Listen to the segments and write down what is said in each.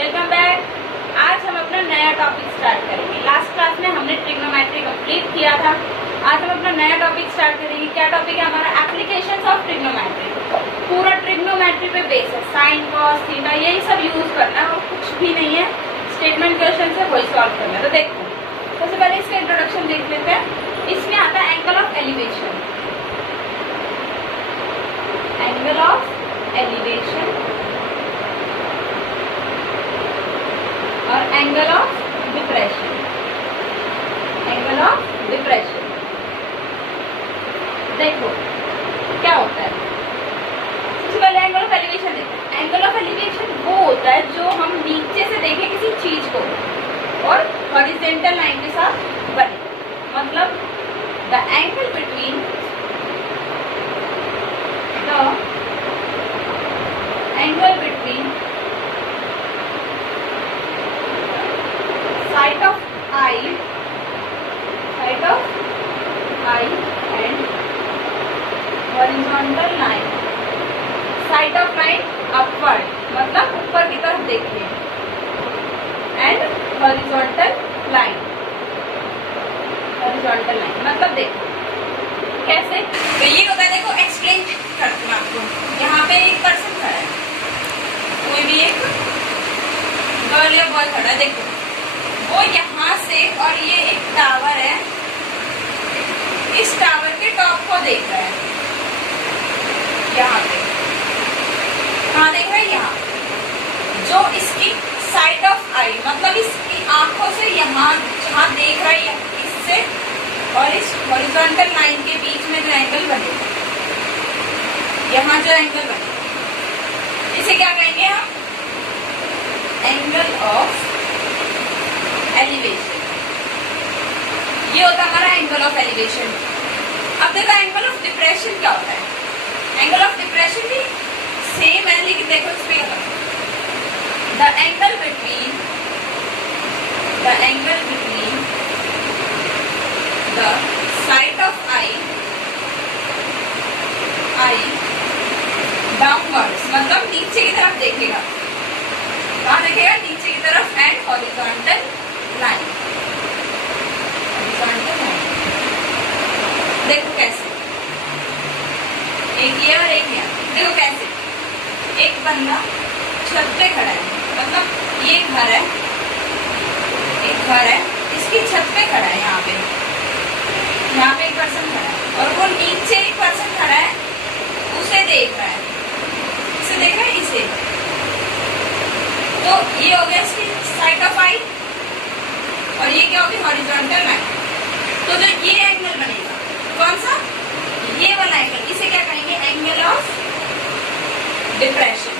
Welcome back. आज हम अपना नया टॉपिक स्टार्ट करेंगे। लास्ट क्लास में हमने ट्रिग्नोमेट्री कंप्लीट किया था। आज हम अपना नया टॉपिक स्टार्ट करेंगे। क्या टॉपिक है हमारा? Applications of trigonometry. पूरा ट्रिग्नोमेट्री पे बेस है, साइन कॉस थीटा यही सब यूज करना है और कुछ भी नहीं है। स्टेटमेंट क्वेश्चन है वही सॉल्व करना है। तो देखो सबसे पहले इसका इंट्रोडक्शन देख लेते हैं। इसमें आता है angle of elevation, angle of elevation और angle of depression, angle of depression. देखो क्या होता है, सबसे पहले एंगल ऑफ एलिवेशन देखते हैं। एंगल ऑफ एलिवेशन वो होता है जो हम नीचे से देखें किसी चीज को और हॉरिजॉन्टल लाइन के साथ बने, मतलब the angle between side of eye and horizontal line, side of line upward मतलब ऊपर की तरफ देखिए, and horizontal line मतलब देखो कैसे। तो ये होता है, देखो एक्सप्लेन करती हूँ आपको। यहाँ पे एक पर्सन खड़ा है, कोई भी एक गर्ल या बॉय खड़ा है, देखो वो यहाँ से, और ये एक टावर है, इस टावर के टॉप को देख रहा है। यहाँ पे कहाँ देख रहा है? यहाँ जो इसकी साइड ऑफ आई मतलब इसकी आंखों से यहाँ जहाँ देख रहा है, इससे और इस हॉरिजॉन्टल लाइन के बीच में जो एंगल बनेगा, यहाँ जो एंगल बनेगा, इसे क्या कहेंगे हम? Angle of elevation. ये होता है हमारा एंगल ऑफ एलिवेशन। अब देखो एंगल ऑफ डिप्रेशन क्या होता है। एंगल ऑफ डिप्रेशन भी सेम है, लेकिन देखो इस पे the angle between the side of I downwards मतलब नीचे की तरफ देखेगा, कहाँ देखेगा? नीचे की तरफ, एंड हॉरिजॉन्टल लाइन। देखो कैसे, एक ये और एक यहाँ। देखो कैसे, एक बंदा छत पे खड़ा है, मतलब ये घर है, एक घर है, इसकी छत पे खड़ा है, यहाँ पे एक पर्सन खड़ा है, और वो नीचे एक पर्सन खड़ा है, उसे देख रहा है, इसे देख रहा है, इसे। तो ये हो गया इसकी साइड ऑफ आई, और ये क्या होगी? Horizontal line. तो जो ये एंगल बनेगा, कौन सा? ये वाला एंगल, इसे क्या कहेंगे? Angle of depression.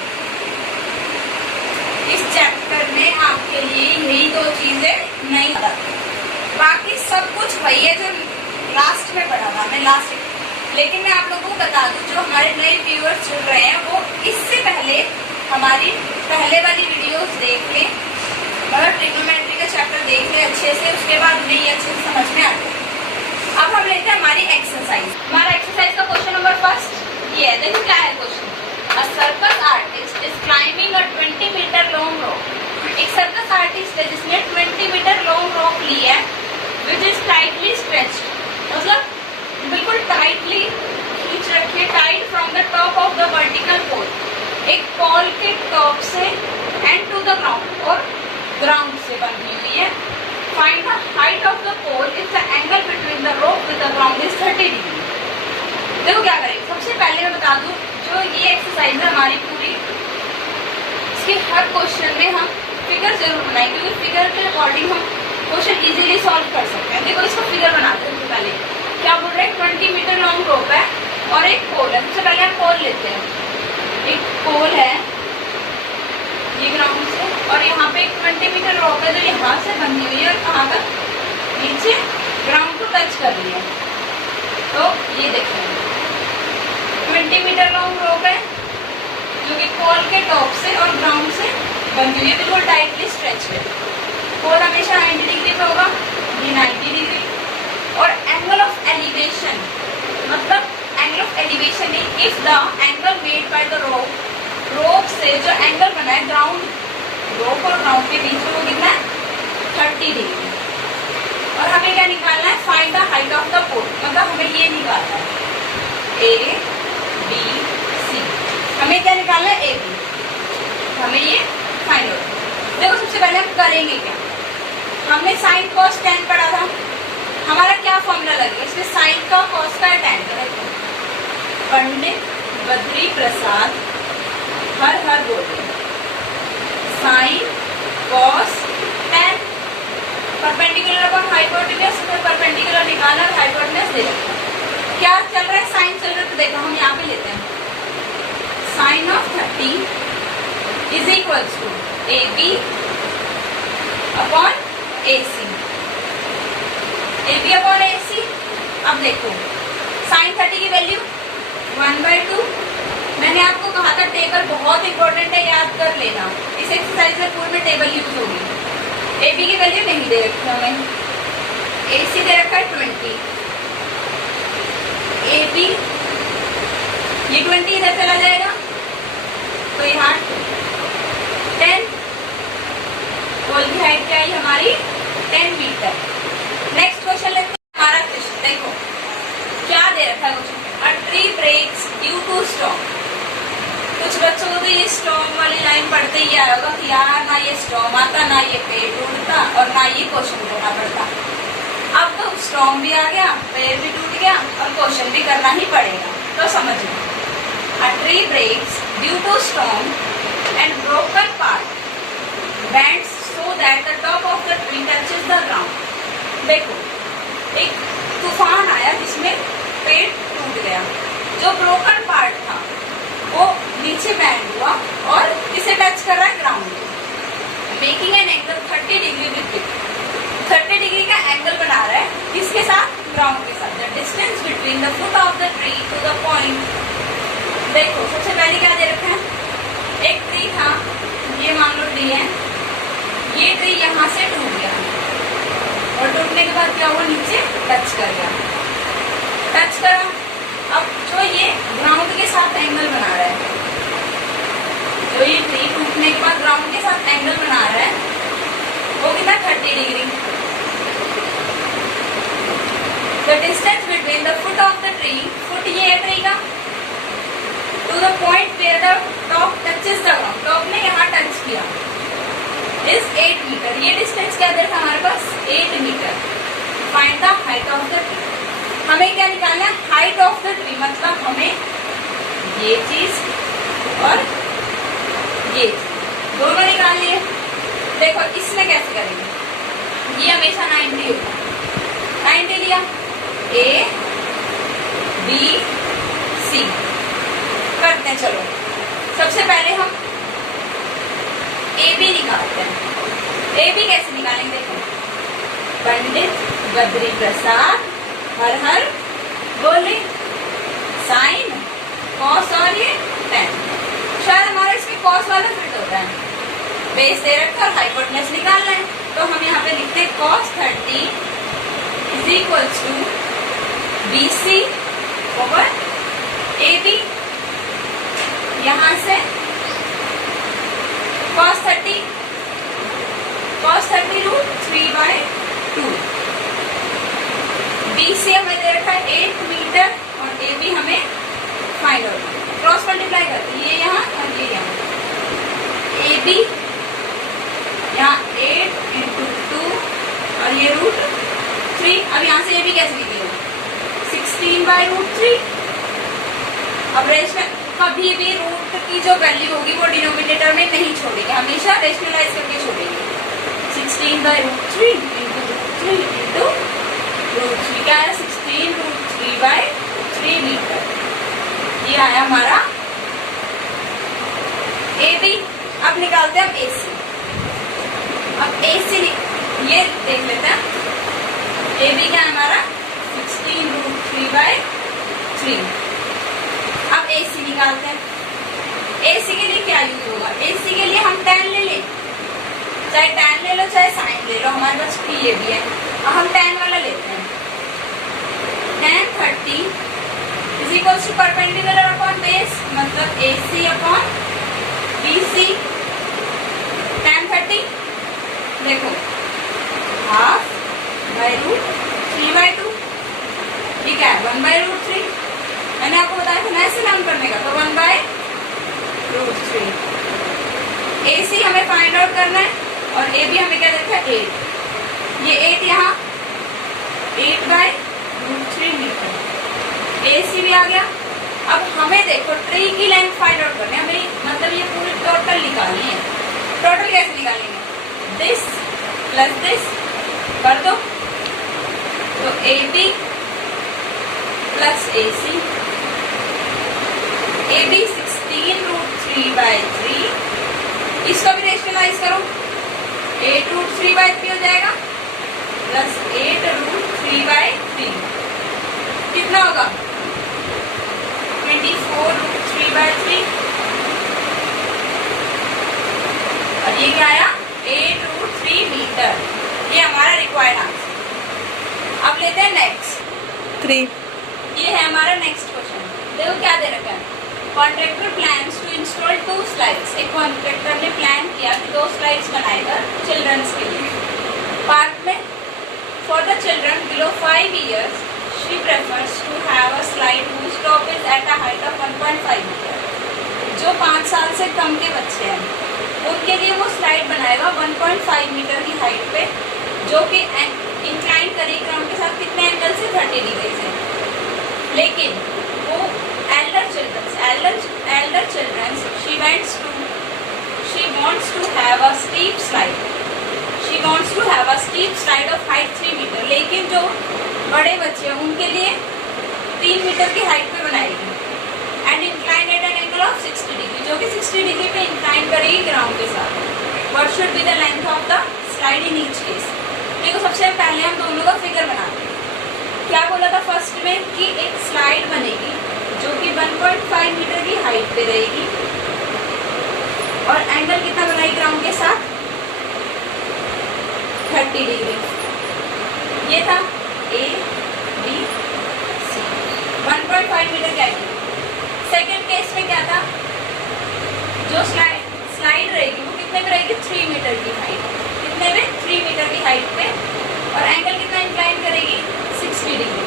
इस चैप्टर में आपके लिए यही दो चीजें नहीं पता, बाकी सब कुछ वही है जो लास्ट में पढ़ा था हमने लास्ट। लेकिन मैं आप लोगों को बता दूं, जो हमारे नए व्यूअर्स जुड़ रहे हैं वो इससे पहले हमारी पहले वाली वीडियोस देख लें, मतलब ट्रिग्नोमेट्री का चैप्टर देख लें अच्छे से, उसके बाद उन्हें ये अच्छे से समझ में आ जाए। अब हम लेते हैं हमारी एक्सरसाइज। हमारा एक्सरसाइज का क्वेश्चन नंबर फर्स्ट ये है। देखो क्या है question. A circus artist is climbing a 20 metre long rock. एक सर्कस आर्टिस्ट है जिसने 20 मीटर लॉन्ग रॉक ली है, विच इज टाइटली स्ट्रेच्ड, मतलब बिल्कुल टाइटली खींच रखी है, tight from the top of the vertical pole, एक पोल के टॉप से, एंड टू द ग्राउंड, और ग्राउंड से बनी हुई है। Find the height of the pole if the angle between the rope with the ground is 30 degree. देखो क्या करेंगे, सबसे पहले मैं बता दूं, जो ये एक्सरसाइज है हमारी पूरी, इसके हर क्वेश्चन में हम फिगर जरूर बनाएंगे, क्योंकि फिगर के अकॉर्डिंग हम क्वेश्चन इजीली सॉल्व कर सकते हैं। देखो इसका फिगर बनाते हैं। सबसे पहले क्या बोल रहे हैं? 20 मीटर लॉन्ग रोप है और एक पोल है। सबसे पहले हम पोल लेते हैं। एक पोल है ये ग्राउंड से, और यहाँ पे एक 20 मीटर रोप है जो यहाँ से बनी हुई है, और कहाँ तक? नीचे ग्राउंड को टच कर रही है। तो ये देखिए 20 मीटर लॉन्ग रोप है जो कि पोल के टॉप से और ग्राउंड से बनी हुई है, बिल्कुल टाइटली स्ट्रेच है। पोल हमेशा 90 डिग्री पे होगा, ये 90 डिग्री। और एंगल ऑफ एलिवेशन मतलब angle of elevation if the angle made by the rope से जो एंगल बना है ग्राउंड रोप और ग्राउंड के बीच में वो कितना है 30 डिग्री। और हमें क्या निकालना है, find the height of the pole, मतलब हमें ये निकालना है ए बी सी, हमें क्या निकालना है ए बी, हमें ये फाइंड आउट। देखो सबसे पहले हम करेंगे क्या, हमने साइन कॉस टेन पढ़ा था, हमारा क्या फॉर्मूला लगेगा इसमें, साइन का कॉस का टेन का। पंडित बद्री प्रसाद हर हर बोले sine cos tan, perpendicular upon hypotenuse, फिर परपेंडिकुलर निकालना और हाइपोटेन्यूज दे रखा। क्या चल रहा है, साइन चल रहा है, तो देखो हम यहाँ पे लेते हैं sine of 30 is equals to A B upon A C, A B upon A C. अब देखो साइन 30 की वैल्यू 1/2, मैंने आपको कहा था टेबल बहुत इंपॉर्टेंट है, याद कर लेना, इस एक्सरसाइज में पूरे में टेबल यूज होगी। ए बी की वैल्यू नहीं दे रखी हमें, ए सी दे रखा है 20, ए बी ये 20 इधर चला जाएगा तो यहाँ 10, पोल की हाइट क्या है हमारी 10 मीटर। नेक्स्ट क्वेश्चन लेते हैं, हमारा क्वेश्चन देखो क्या दे रखा है question, a tree breaks due to storm. कुछ बच्चों को तो ये स्टॉर्म वाली लाइन पढ़ते ही आया होगा कि यार ना ये स्टॉर्म आता, ना ये पेड़ टूटता और ना ये क्वेश्चन करना पड़ता। अब तो स्टॉर्म भी आ गया, पेड़ भी टूट गया और क्वेश्चन भी करना ही पड़ेगा, तो समझो a tree breaks due to storm and broken part bends so that the top of the tree touches the ground। देखो एक तूफान आया जिसमें पेड़ टूट गया, जो ब्रोकन पार्ट था वो नीचे बैंड हुआ और इसे टच कर रहा है ground, making an angle 30 degree with it, 30 degree का एंगल बना रहा है किसके साथ, ग्राउंड के साथ। The distance between the foot of the tree to the point, देखो सबसे पहले क्या दे रखा है, एक ट्री था, ये मान लो ट्री है, ये ट्री यहाँ से टूट गया और टूटने के बाद क्या हुआ, नीचे टच कर गया, टच करा। अब जो ये ग्राउंड के साथ एंगल बना रहा है, जो ये ट्री टूटने के बाद ग्राउंड के साथ एंगल बना रहा है वो कितना 30 degree. The distance between the foot of the tree, foot ये है ट्री का, to the point where the top touches the ground, top ने यहाँ टच किया, इज 8 मीटर। ये डिस्टेंस क्या दे रखा हमारे पास 8 metre. Find the height of the tree, हमें क्या निकालना है, हाइट ऑफ द ट्री, मतलब हमें ये चीज और ये दोनों निकालनी है। देखो इसमें कैसे करेंगे, ये हमेशा 90 होगा, 90 लिया, ए बी सी करते हैं। चलो सबसे पहले हम ए बी निकालते हैं। ए बी कैसे निकालेंगे, देखो पंडित बद्री प्रसाद हर हर बोले साइन कॉस और ये टेन, शायद हमारा इसमें कॉस वाला फिट होता है, बेस दे रखा और हाइपोटेन्यूज निकालना है, तो हम यहाँ पे लिखते हैं cos 30 is equals to B C over A B. यहाँ से cos 30 √3/2, बी सी हमें दे रखा है 8 मीटर और ए बी हमें फाइंड आउट, क्रॉस मल्टीप्लाई करते हैं, ये यहाँ और ये यहाँ, ए बी यहाँ 8 × 2 और ये √3। अब यहाँ से ए बी कैसे लिखेगा 16/√3। अब रेशनल कभी भी रूट की जो वैल्यू होगी वो डिनोमिनेटर में नहीं छोड़ेंगे, हमेशा रेशनलाइज करके छोड़ेंगे। 16/√3 × √3 क्या है 16√3/3 मीटर, ये आया हमारा ए बी। अब निकालते हैं हम ए सी। अब ए सी ये देख लेते हैं, ए बी क्या है हमारा 16√3/3। अब ए सी निकालते हैं। ए सी के लिए क्या यूज होगा, ए सी के लिए हम tan ले लें, चाहे tan ले लो चाहे sin ले लो, हमारे पास ये भी है। अब हम tan वाला लेते हैं, tan 30 is equals to perpendicular upon base, मतलब AC upon BC। tan √3। AC हमें फाइंड आउट करना है और AB हमें क्या देखा है 8। ये 8 यहाँ 8/√3 मीटर। AC भी आ गया। अब हमें देखो ट्री की लेंथ फाइंड आउट करनी है, हमें मतलब ये पूरी टोटल निकालनी है। टोटल कैसे निकालेंगे? दिस प्लस दिस कर दो तो AB प्लस AC। AB 16√3/3। इसका भी रेशनलाइज करो, 8√3/3 हो जाएगा प्लस 8√3/3 कितना होगा 24√3/3। और ये क्या आया 8√3 मीटर। ये हमारा रिक्वायर्ड आंसर। अब लेते हैं नेक्स्ट 3। ये है हमारा नेक्स्ट क्वेश्चन। देखो क्या दे रखा है, contractor plans to install 2 slides. एक कॉन्ट्रैक्टर ने प्लान किया कि 2 स्लाइड्स बनाएगा चिल्ड्रंस के लिए पार्क में। For the children below 5 years she prefers to have a slide whose top is at a height of 1.5 metre. जो 5 साल से कम के बच्चे हैं उनके लिए वो स्लाइड बनाएगा 1.5 मीटर की हाइट पे, जो कि इंक्लाइन करेगी ग्राउंड के साथ कितने एंगल से 30 डिग्री से। लेकिन वो elder children she wants to have a steep slide of height 3 metre. लेकिन जो बड़े बच्चे हैं उनके लिए 3 मीटर की हाइट पे बनाएगी and incline at an angle of 60 degree, जो कि 60 डिग्री पे इंक्लाइन करेगी ग्राउंड के साथ। What should be the length of the slide in each case. देखो सबसे पहले हम दोनों का फिगर बनाते हैं। क्या बोला था फर्स्ट में कि एक स्लाइड बनेगी जो कि 1.5 मीटर की हाइट पे रहेगी और एंगल कितना बनाएगी ग्राउंड के साथ 30 डिग्री। ये था A B C 1.5 मीटर की हाइट। सेकेंड केस में क्या था, जो स्लाइड रहेगी वो कितने पे रहेगी 3 मीटर की हाइट। कितने में 3 मीटर की हाइट पे और एंगल कितना इंक्लाइन करेगी 60 डिग्री।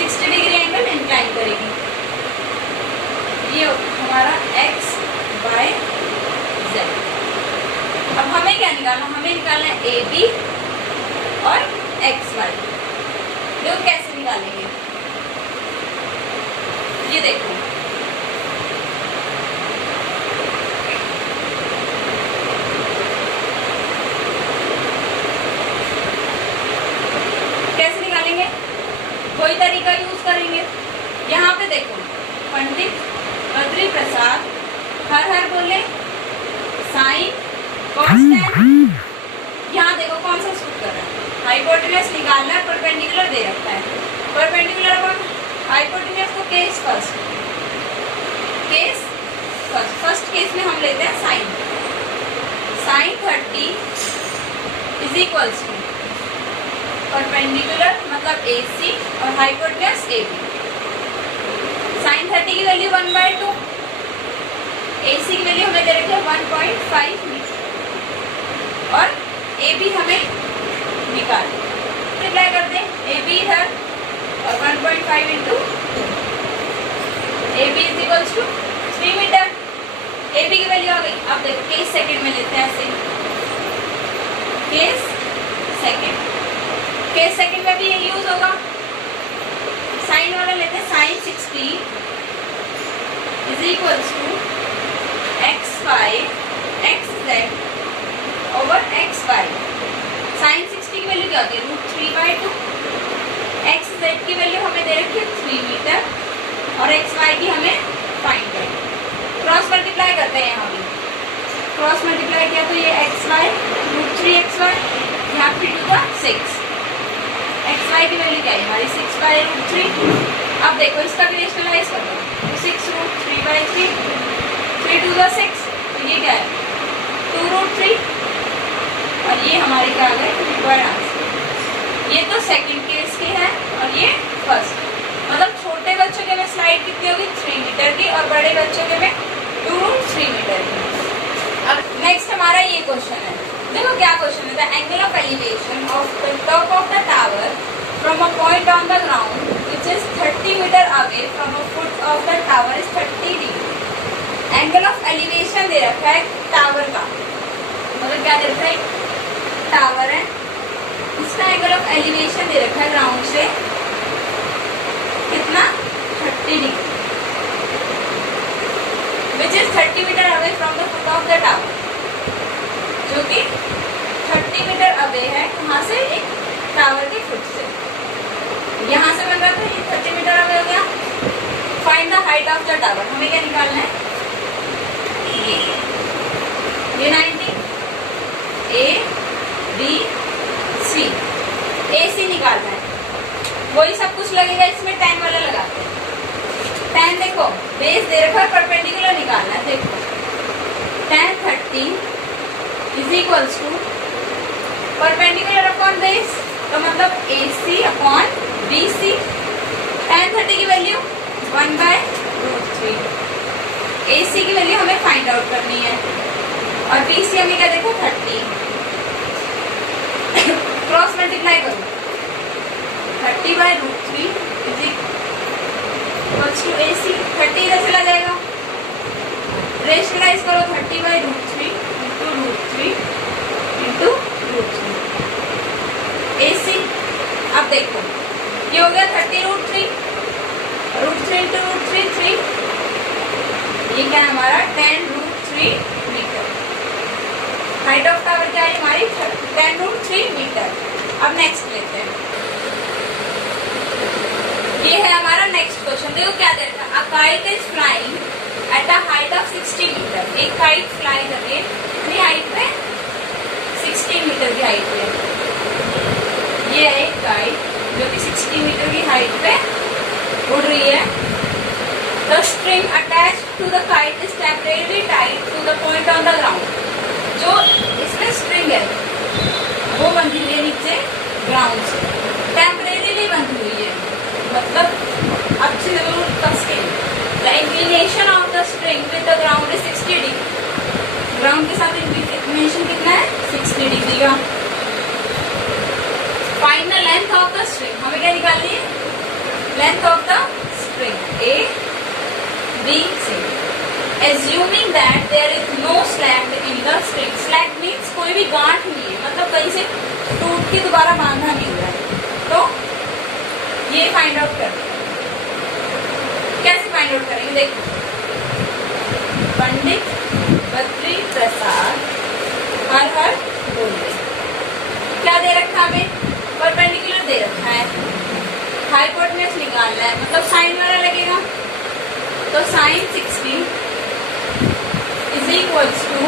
60 डिग्री एंगल इंक्लाइन करेगी। ये हमारा x/z। अब हमें क्या निकालना, हमें निकालना है AB और XY। लोग कैसे निकालेंगे ये देखो, कैसे निकालेंगे, कोई तरीका यूज करेंगे। यहाँ पे देखो पंडित बद्री प्रसाद हर हर बोले साइन कांस्टेंट। यहाँ देखो कौन सा सूट कर रहा है, हाइपोटेनस निकालना है, परपेंडिकुलर दे रखा है। परपेंडिकुलर और हाइपोटेनस को केस फर्स्ट केस में हम लेते हैं sine 30 is equals to perpendicular मतलब AC और हाइपोटेनस AB। साइन 30 की वैल्यू 1/2, AC की वैल्यू हमें दे रखी है 1.5 मीटर और AB हमें निकाल मल्टीप्लाई कर दें। AB है और 1.5 into AB is equals to 3 metre. AB की वैल्यू आ गई। अब देखो केस सेकंड में लेते हैं ऐसे, केस सेकंड में भी ये यूज होगा। साइन वाला लेते हैं, sine 60 is equals to x5 xz over xy। Sine 60 की वैल्यू क्या होती है √3/2। xz की वैल्यू हमें दे रखी है 3 मीटर और xy की हमें फाइंड करनी। क्रॉस मल्टीप्लाई करते हैं। यहाँ भी क्रॉस मल्टीप्लाई किया तो ये xy √3xy, यहाँ 3 to the 6। xy की वैल्यू क्या है हमारी 6/√3। अब देखो इसका भी रेशनलाइज कर दो, 6√3/3 3 to the 6, तो ये क्या है 2√3 और ये हमारे क्या आ गए रिक्वायर्ड आंसर। ये तो सेकंड केस के हैं और ये फर्स्ट। मतलब छोटे बच्चों के में स्लाइड कितनी होगी 3 मीटर की और बड़े बच्चों के में 2√3 मीटर की। अब नेक्स्ट हमारा ये क्वेश्चन है। देखो क्या क्वेश्चन है, the angle of elevation of the top of the tower from a point on the ground which is 30 meter away from a foot of the tower is 30 degree. Angle of elevation दे रखा है tower का, मतलब क्या दे रखा है, tower है, इसका एंगल ऑफ एलिवेशन दे रखा है ग्राउंड से कितना, 30 degree, which is 30 metre away from the foot of the tower, जो कि 30 मीटर अवे है कहाँ से, एक टावर के फुट से, यहाँ से बन रहा था, ये 30 मीटर अवे हो गया. Find the height of the tower, हमें क्या निकालना है, ये 90, ए बी सी, ए सी निकालना है, वही सब कुछ लगेगा इसमें, tan वाला लगाते हैं. tan देखो बेस दे रखा है, परपेंडिकुलर निकालना है, देखो tan 30 is equals to perpendicular upon base, तो मतलब AC अपॉन BC. tan 30 की वैल्यू 1/√3, AC की वैल्यू हमें फाइंड आउट करनी है, और BC हमें क्या देखो 30, क्रॉस मल्टीप्लाई करो, 30/√3 इज इक्वल्स टू AC, 30 इधर चला जाएगा, रेशनलाइज करो, 30/√3 इंटू √3 इंटू √3 AC. अब देखो ये हो गया 30√3, √3 इंटू √3 3, ये क्या है हमारा 10√3 मीटर. हाइट ऑफ टावर क्या है हमारी 10√3 मीटर. अब नेक्स्ट लेते हैं, ये है हमारा नेक्स्ट क्वेश्चन. देखो क्या दे रखा है, a kite is flying at a height of 60 metre. एक काइट फ्लाई कर रही है कितनी हाइट पे, 60 मीटर की हाइट पे. ये है एक काइट जो कि 60 मीटर की हाइट पे उड़ रही है. The string attached to the kite is temporarily tied to the point on the ground. जो इसमें स्ट्रिंग है वो बंधी हुई है नीचे ग्राउंड से, टेम्परेरीली बंधी हुई है, मतलब अच्छी जरूर कसके. The inclination of the string with the ground is 60 degree. Ground के साथ इंक्लिनेशन कितना है, 60 डिग्री का. Find the length of the string, हमें क्या निकालनी है, length of the string A B C. Assuming that there is no slack in the string. Slack means कोई भी गांठ नहीं है, मतलब कहीं से टूट के दोबारा बांधा नहीं हुआ है. तो ये फाइंड आउट कर, कैसे फाइंड आउट करेंगे, देखो पंडित बद्री प्रसाद हर बोल रहे, क्या दे रखा हमें, परपेंडिकुलर दे रखा है, हाइपोटेन्यूज निकालना है, मतलब साइन वाला लगेगा, तो sine 60 is equals to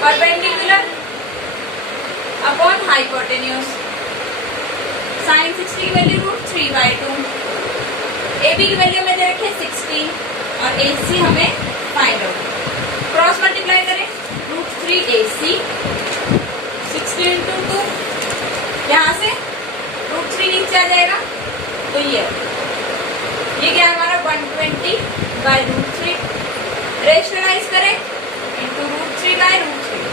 perpendicular upon hypotenuse. Sine 60 की वैल्यू √3/2, AB की वैल्यू हमें दे रखी है 60 और AC हमें फाइंड आउट. क्रॉस मल्टीप्लाई करें, √3 AC 60 इंटू 2, यहाँ से √3 नीचे आ जाएगा, तो ये क्या है हमारा 120/√3. रेशनलाइज करें इंटू √3/√3,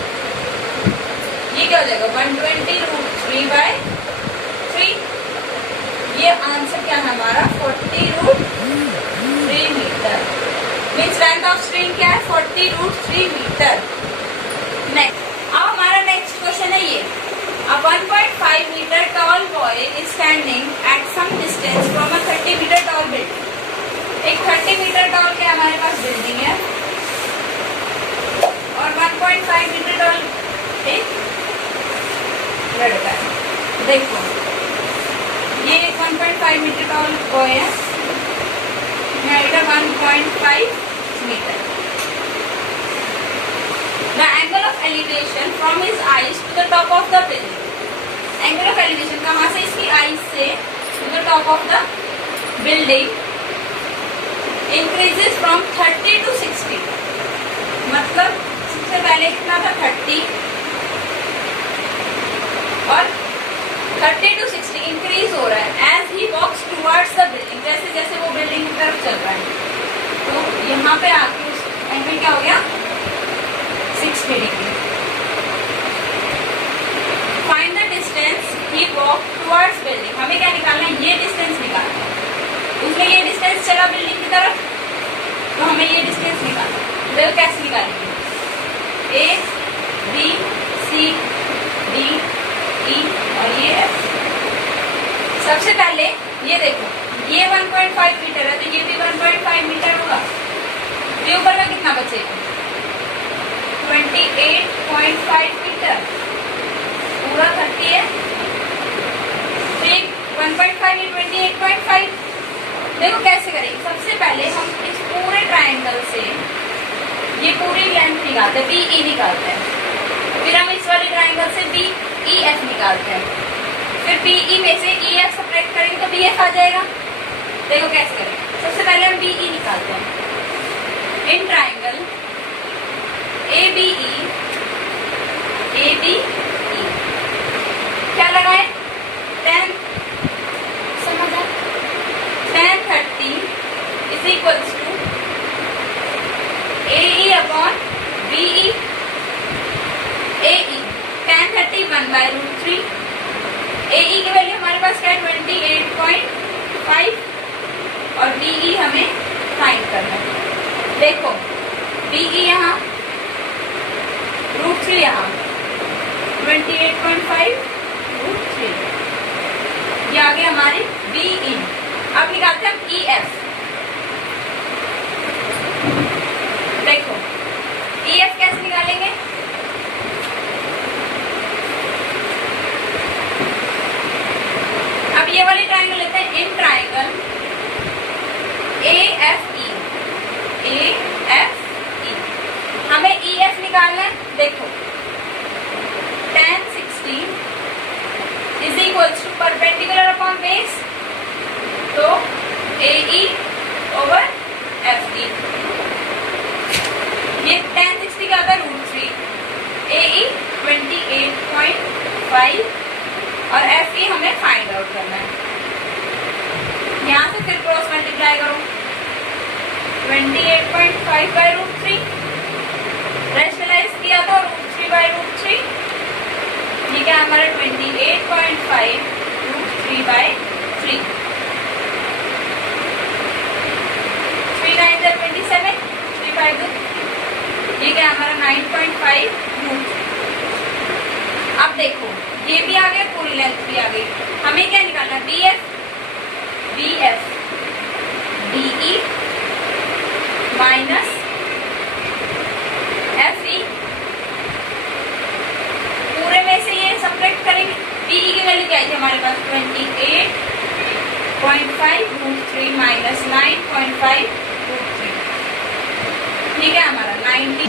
ये क्या हो जाएगा 120√3/3. ये आंसर क्या है हमारा 40√3 metre. Means length of string क्या है 40√3 मीटर. नेक्स्ट, अब हमारा नेक्स्ट क्वेश्चन है ये, a 1.5 meter tall boy is standing at some distance from a 30 meter tall building. एक 30 मीटर टॉल के हमारे पास बिल्डिंग है और 1.5 मीटर टॉल एक लड़का है. देखो ये 1.5 मीटर टॉल बॉय है, height 1.5 metre. The angle of elevation from his eyes to the top of the building. Angle of elevation कहाँ से, इसकी eyes से to the top of the building increases from 30 to 60. मतलब सबसे पहले कितना था 30 और 30 to 60 इंक्रीज हो रहा है as he walks towards the building. जैसे जैसे वो बिल्डिंग की तरफ चल रहा है, तो यहाँ पे आके उस एंगल क्या हो गया 60 degree. Find the distance he walk towards building. हमें क्या निकालना है, ये डिस्टेंस निकालना है। उसने ये डिस्टेंस चला बिल्डिंग की तरफ, तो हमें ये डिस्टेंस निकालना है। देखो कैसे निकालेंगे, A B C D E और ये एफ। सबसे पहले ये देखो, ये 1.5 मीटर है, तो ये भी 1.5 मीटर होगा। ये ऊपर का कितना बचेगा, 28.5 मीटर, पूरा 30 है, 1.5 में 28.5। देखो कैसे करेंगे, सबसे पहले हम इस पूरे ट्रायंगल से ये पूरी लेंथ निकालते हैं, BE निकालते हैं। फिर हम इस वाले ट्रायंगल से BEF निकालते हैं। फिर BE में से EF सब्ट्रैक्ट करेंगे तो BF आ जाएगा। देखो कैसे करेंगे, सबसे पहले हम BE निकालते हैं। इन ट्रायंगल ABE क्या लगाए, 10 समझा, 10 30 is equals to AE upon BE। AE 10 30 1/√3। AE की वैल्यू हमारे पास क्या है, 28.5 और BE हमें फाइंड करना है। देखो BE यहाँ, √3 यहाँ, 28.5 √3, ये आ गया हमारी BE। अब निकालते हैं हम EF। देखो EF कैसे निकालेंगे, अब ये वाली ट्रायंगल लेते हैं। इन ट्रायंगल AFE हमें EF निकालना है। देखो 10 60 is equals to perpendicular upon base, तो AE ओवर FE। ये 10 60 का आता है √3, AE 28.5 और FE हमें फाइंड आउट करना है। यहाँ से फिर क्रॉस मल्टीप्लाई करो, 28.5/√3 रैशनलाइज किया तो √3/√3, ये क्या हमारा 28.5 √3/3, 3 9 27, 3 5 ये क्या हमारा 9.5 √3। अब देखो ये भी आ गया, पूरी लेंथ भी आ गई। हमें क्या निकालना है, BF DE माइनस FE, पूरे में से ये सब्ट्रैक्ट करेंगे। BE की वैल्यू क्या है हमारे पास, 28.5 √3 माइनस 9.5 √3, ठीक है हमारा 90।